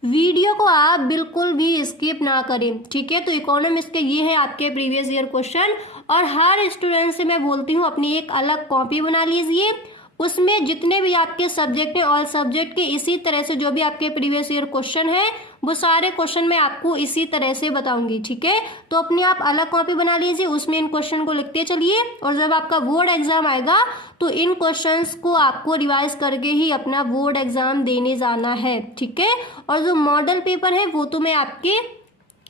वीडियो को आप बिल्कुल भी स्किप ना करें, ठीक है। तो इकोनॉमिक्स के ये है आपके प्रीवियस ईयर क्वेश्चन, और हर स्टूडेंट से मैं बोलती हूँ अपनी एक अलग कॉपी बना लीजिए। उसमें जितने भी आपके सब्जेक्ट हैं, ऑल सब्जेक्ट के इसी तरह से जो भी आपके प्रीवियस ईयर क्वेश्चन है वो सारे क्वेश्चन मैं आपको इसी तरह से बताऊंगी, ठीक है। तो अपनी आप अलग कॉपी बना लीजिए, उसमें इन क्वेश्चन को लिखते चलिए, और जब आपका बोर्ड एग्जाम आएगा तो इन क्वेश्चंस को आपको रिवाइज करके ही अपना बोर्ड एग्जाम देने जाना है, ठीक है। और जो मॉडल पेपर है वो तो मैं आपके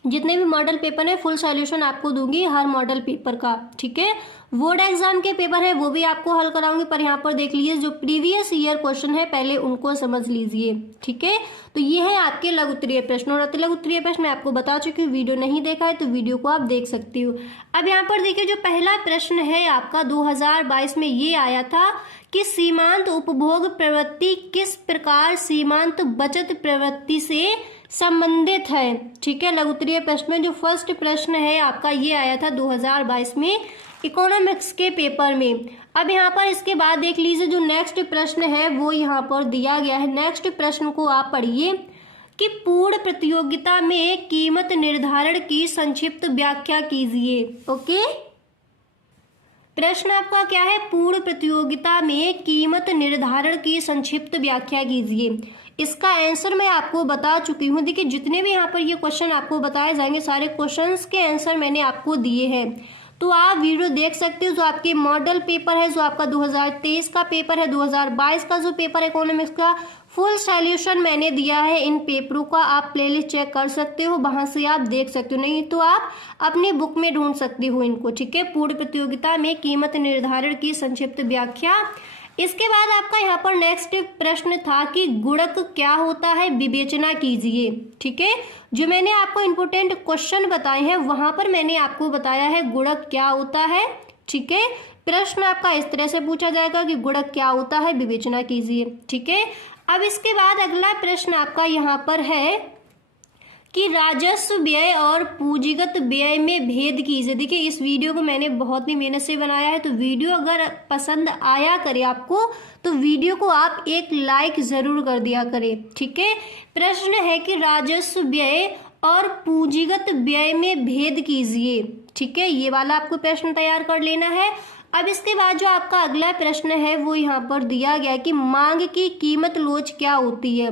जितने भी मॉडल पेपर है फुल सॉल्यूशन आपको दूंगी हर मॉडल पेपर का, ठीक है। बोर्ड एग्जाम के पेपर है वो भी आपको हल कराऊंगी, पर यहाँ पर देख लीजिए जो प्रीवियस ईयर क्वेश्चन है पहले उनको समझ लीजिए, ठीक है। तो ये है आपके लघु उत्तरीय प्रश्न, और अति लघु उत्तरीय प्रश्न मैं आपको बता चुकी हूँ। वीडियो नहीं देखा है तो वीडियो को आप देख सकती हो। अब यहाँ पर देखिए जो पहला प्रश्न है आपका 2022 में ये आया था कि सीमांत उपभोग प्रवृत्ति किस प्रकार सीमांत बचत प्रवृत्ति से संबंधित है, ठीक है। लघु उत्तरीय प्रश्न में जो फर्स्ट प्रश्न है आपका ये आया था 2022 में इकोनॉमिक्स के पेपर में। अब यहाँ पर इसके बाद देख लीजिए जो नेक्स्ट प्रश्न है वो यहाँ पर दिया गया है। नेक्स्ट प्रश्न को आप पढ़िए कि पूर्ण प्रतियोगिता में कीमत निर्धारण की संक्षिप्त व्याख्या कीजिए। ओके, प्रश्न आपका क्या है? पूर्ण प्रतियोगिता में कीमत निर्धारण की संक्षिप्त व्याख्या कीजिए। इसका आंसर मैं आपको बता चुकी हूँ। देखिए जितने भी यहाँ पर ये क्वेश्चन आपको बताए जाएंगे सारे क्वेश्चंस के आंसर मैंने आपको दिए हैं, तो आप वीडियो देख सकते हो। जो आपके मॉडल पेपर है, जो आपका 2023 का पेपर है, 2022 का जो पेपर है इकोनॉमिक्स का, फुल सॉल्यूशन मैंने दिया है इन पेपरों का। आप प्लेलिस्ट चेक कर सकते हो, वहां से आप देख सकते हो, नहीं तो आप अपनी बुक में ढूंढ सकते हो इनको, ठीक है। पूर्ण प्रतियोगिता में कीमत निर्धारण की संक्षिप्त व्याख्या। इसके बाद आपका यहाँ पर नेक्स्ट प्रश्न था कि गुणक क्या होता है, विवेचना कीजिए, ठीक है। जो मैंने आपको इम्पोर्टेंट क्वेश्चन बताए हैं वहां पर मैंने आपको बताया है गुणक क्या होता है, ठीक है। प्रश्न आपका इस तरह से पूछा जाएगा कि गुणक क्या होता है, विवेचना कीजिए, ठीक है। अब इसके बाद अगला प्रश्न आपका यहाँ पर है कि राजस्व व्यय और पूंजीगत व्यय में भेद कीजिए। देखिए इस वीडियो को मैंने बहुत ही मेहनत से बनाया है, तो वीडियो अगर पसंद आया करे आपको तो वीडियो को आप एक लाइक जरूर कर दिया करें। ठीक है, प्रश्न है कि राजस्व व्यय और पूंजीगत व्यय में भेद कीजिए। ठीक है, ये वाला आपको प्रश्न तैयार कर लेना है। अब इसके बाद जो आपका अगला प्रश्न है वो यहाँ पर दिया गया कि मांग की कीमत लोच क्या होती है।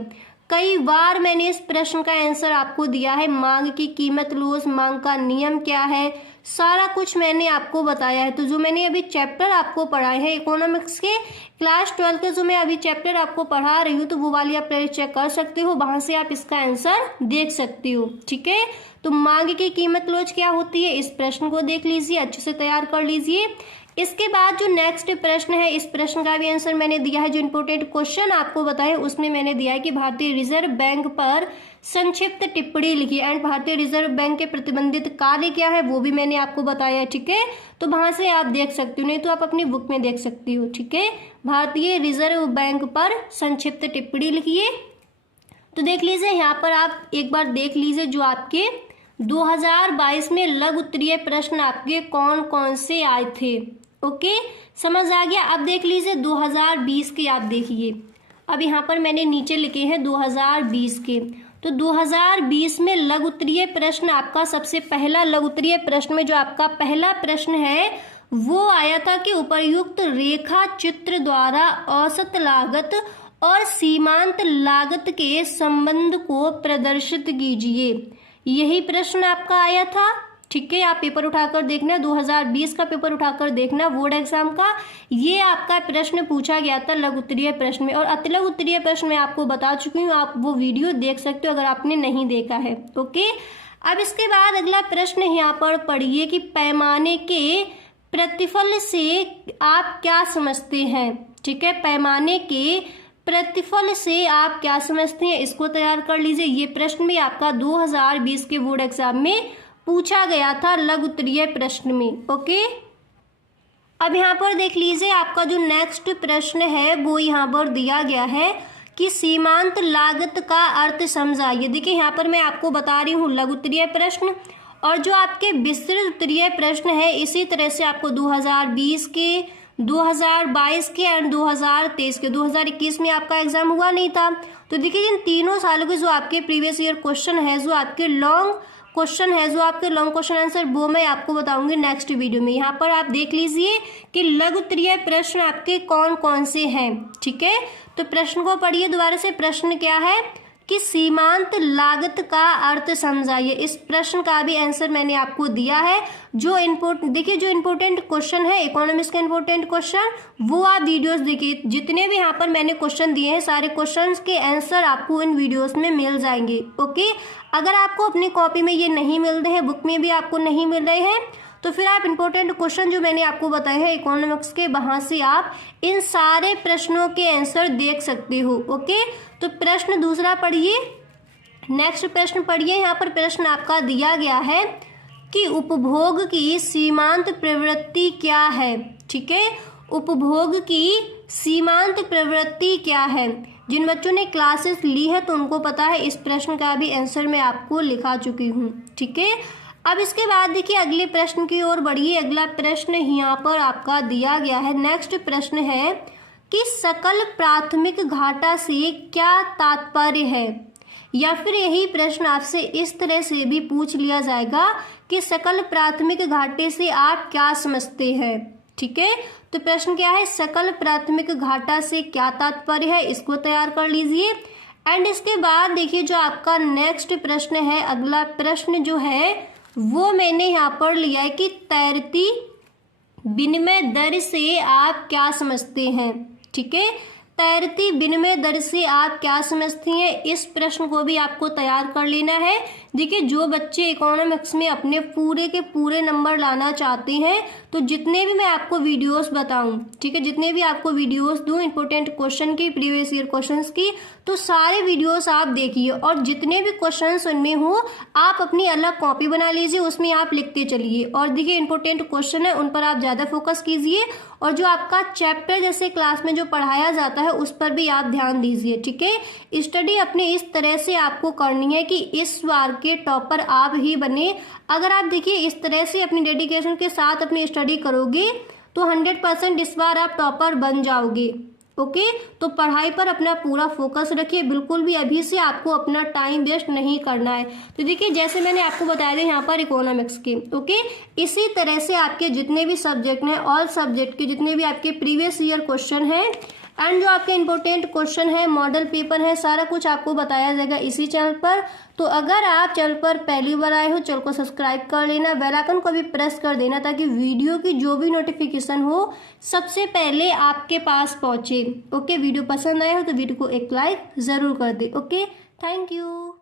कई बार मैंने इस प्रश्न का आंसर आपको दिया है। मांग की कीमत लोच, मांग का नियम क्या है, सारा कुछ मैंने आपको बताया है। तो जो मैंने अभी चैप्टर आपको पढ़ाए हैं इकोनॉमिक्स के क्लास 12 के, जो मैं अभी चैप्टर आपको पढ़ा रही हूँ, तो वो वाली आप चेक कर सकते हो, वहां से आप इसका आंसर देख सकते हो। ठीक है, तो मांग की कीमत लोच क्या होती है, इस प्रश्न को देख लीजिए, अच्छे से तैयार कर लीजिए। इसके बाद जो नेक्स्ट प्रश्न है, इस प्रश्न का भी आंसर मैंने दिया है। जो इंपोर्टेंट क्वेश्चन आपको बताए उसमें मैंने दिया है कि भारतीय रिजर्व बैंक पर संक्षिप्त टिप्पणी लिखी एंड भारतीय रिजर्व बैंक के प्रतिबंधित कार्य क्या है वो भी मैंने आपको बताया है। ठीक है, तो वहां से आप देख सकते हो, नहीं तो आप अपनी बुक में देख सकती हो। ठीक है, भारतीय रिजर्व बैंक पर संक्षिप्त टिप्पणी लिखिए। तो देख लीजिए यहाँ पर आप एक बार देख लीजिए जो आपके 2022 में लघु उत्तरीय प्रश्न आपके कौन कौन से आए थे। ओके, समझ आ गया। अब देख लीजिए 2020 के, आप देखिए अब यहाँ पर मैंने नीचे लिखे हैं 2020 के। तो 2020 में लघु उत्तरीय प्रश्न आपका सबसे पहला लघु उत्तरीय प्रश्न में जो आपका पहला प्रश्न है वो आया था कि उपर्युक्त रेखा चित्र द्वारा औसत लागत और सीमांत लागत के संबंध को प्रदर्शित कीजिए। यही प्रश्न आपका आया था। ठीक है, आप पेपर उठाकर देखना, 2020 का पेपर उठाकर देखना बोर्ड एग्जाम का, ये आपका प्रश्न पूछा गया था लघु उत्तरीय प्रश्न में। और अतिलघु उत्तरीय प्रश्न में आपको बता चुकी हूँ, आप वो वीडियो देख सकते हो अगर आपने नहीं देखा है। ओके, अब इसके बाद अगला प्रश्न यहाँ पर पढ़िए कि पैमाने के प्रतिफल से आप क्या समझते हैं। ठीक है, पैमाने के प्रतिफल से आप क्या समझते हैं, इसको तैयार कर लीजिए। ये प्रश्न भी आपका 2020 के बोर्ड एग्जाम में पूछा गया था लघु उत्तरीय प्रश्न में। ओके, अब यहाँ पर देख लीजिए आपका जो नेक्स्ट प्रश्न है वो यहाँ पर दिया गया है कि सीमांत लागत का अर्थ समझाइए। देखिए यहाँ पर मैं आपको बता रही हूँ लघु उत्तरीय प्रश्न, और जो आपके विस्तृत उत्तरीय प्रश्न है इसी तरह से आपको 2020 के, 2022 के एंड 2023 के, 2021 में आपका एग्जाम हुआ नहीं था। तो देखिए इन तीनों सालों के जो आपके प्रीवियस ईयर क्वेश्चन है, जो आपके लॉन्ग क्वेश्चन है, जो आपके लॉन्ग क्वेश्चन आंसर, वो मैं आपको बताऊंगी नेक्स्ट वीडियो में। यहाँ पर आप देख लीजिए कि लघु उत्तरीय प्रश्न आपके कौन कौन से हैं। ठीक है, तो प्रश्न को पढ़िए दोबारा से। प्रश्न क्या है कि सीमांत लागत का अर्थ समझाइए। इस प्रश्न का भी आंसर मैंने आपको दिया है। जो देखिए जो इंपॉर्टेंट क्वेश्चन है इकोनॉमिक्स के इंपॉर्टेंट क्वेश्चन, वो आप वीडियोस देखिए। जितने भी यहाँ पर मैंने क्वेश्चन दिए हैं सारे क्वेश्चंस के आंसर आपको इन वीडियोस में मिल जाएंगे। ओके, अगर आपको अपनी कॉपी में ये नहीं मिल रहे हैं, बुक में भी आपको नहीं मिल रहे हैं, तो फिर आप इंपॉर्टेंट क्वेश्चन जो मैंने आपको बताए हैं इकोनॉमिक्स के, वहां से आप इन सारे प्रश्नों के आंसर देख सकते हो। ओके, तो प्रश्न दूसरा पढ़िए, नेक्स्ट प्रश्न पढ़िए। यहाँ पर प्रश्न आपका दिया गया है कि उपभोग की सीमांत प्रवृत्ति क्या है। ठीक है, उपभोग की सीमांत प्रवृत्ति क्या है। जिन बच्चों ने क्लासेस ली है तो उनको पता है, इस प्रश्न का भी आंसर मैं आपको लिखा चुकी हूँ। ठीक है, अब इसके बाद देखिए अगले प्रश्न की ओर बढ़िए। अगला प्रश्न यहाँ पर आपका दिया गया है। नेक्स्ट प्रश्न है कि सकल प्राथमिक घाटा से क्या तात्पर्य है, या फिर यही प्रश्न आपसे इस तरह से भी पूछ लिया जाएगा कि सकल प्राथमिक घाटे से आप क्या समझते हैं। ठीक है, तो प्रश्न क्या है, सकल प्राथमिक घाटा से क्या तात्पर्य है, इसको तैयार कर लीजिए। एंड इसके बाद देखिए जो आपका नेक्स्ट प्रश्न है, अगला प्रश्न जो है वो मैंने यहाँ पर लिया है कि तैरती विनिमय दर से आप क्या समझते हैं। ठीक है, तैरती विनिमय दर से आप क्या समझती हैं, इस प्रश्न को भी आपको तैयार कर लेना है। देखिए जो बच्चे इकोनॉमिक्स में अपने पूरे के पूरे नंबर लाना चाहते हैं, तो जितने भी मैं आपको वीडियोस बताऊं, ठीक है, जितने भी आपको वीडियोस दूं इंपॉर्टेंट क्वेश्चन की, प्रीवियस ईयर क्वेश्चंस की, तो सारे वीडियोस आप देखिए और जितने भी क्वेश्चंस उनमें हो आप अपनी अलग कॉपी बना लीजिए, उसमें आप लिखते चलिए। और देखिए इंपॉर्टेंट क्वेश्चन है उन पर आप ज़्यादा फोकस कीजिए और जो आपका चैप्टर जैसे क्लास में जो पढ़ाया जाता है उस पर भी आप ध्यान दीजिए, ठीक है। स्टडी अपने इस तरह से आपको करनी है कि इस बार के टॉपर आप ही बने। अगर आप देखिए इस तरह से अपनी डेडिकेशन के साथ अपनी स्टडी करोगे तो 100% इस बार आप टॉपर बन जाओगे। ओके, तो पढ़ाई पर अपना पूरा फोकस रखिए, बिल्कुल भी अभी से आपको अपना टाइम वेस्ट नहीं करना है। तो देखिए जैसे मैंने आपको बताया था यहाँ पर इकोनॉमिक्स के, ओके, इसी तरह से आपके जितने भी सब्जेक्ट हैं, ऑल सब्जेक्ट के जितने भी आपके प्रीवियस ईयर क्वेश्चन हैं एंड जो आपके इंपॉर्टेंट क्वेश्चन है, मॉडल पेपर है, सारा कुछ आपको बताया जाएगा इसी चैनल पर। तो अगर आप चैनल पर पहली बार आए हो, चैनल को सब्सक्राइब कर लेना, बेल आइकन को भी प्रेस कर देना ताकि वीडियो की जो भी नोटिफिकेशन हो सबसे पहले आपके पास पहुंचे। ओके, वीडियो पसंद आया हो तो वीडियो को एक लाइक जरूर कर दे। Okay, thank you.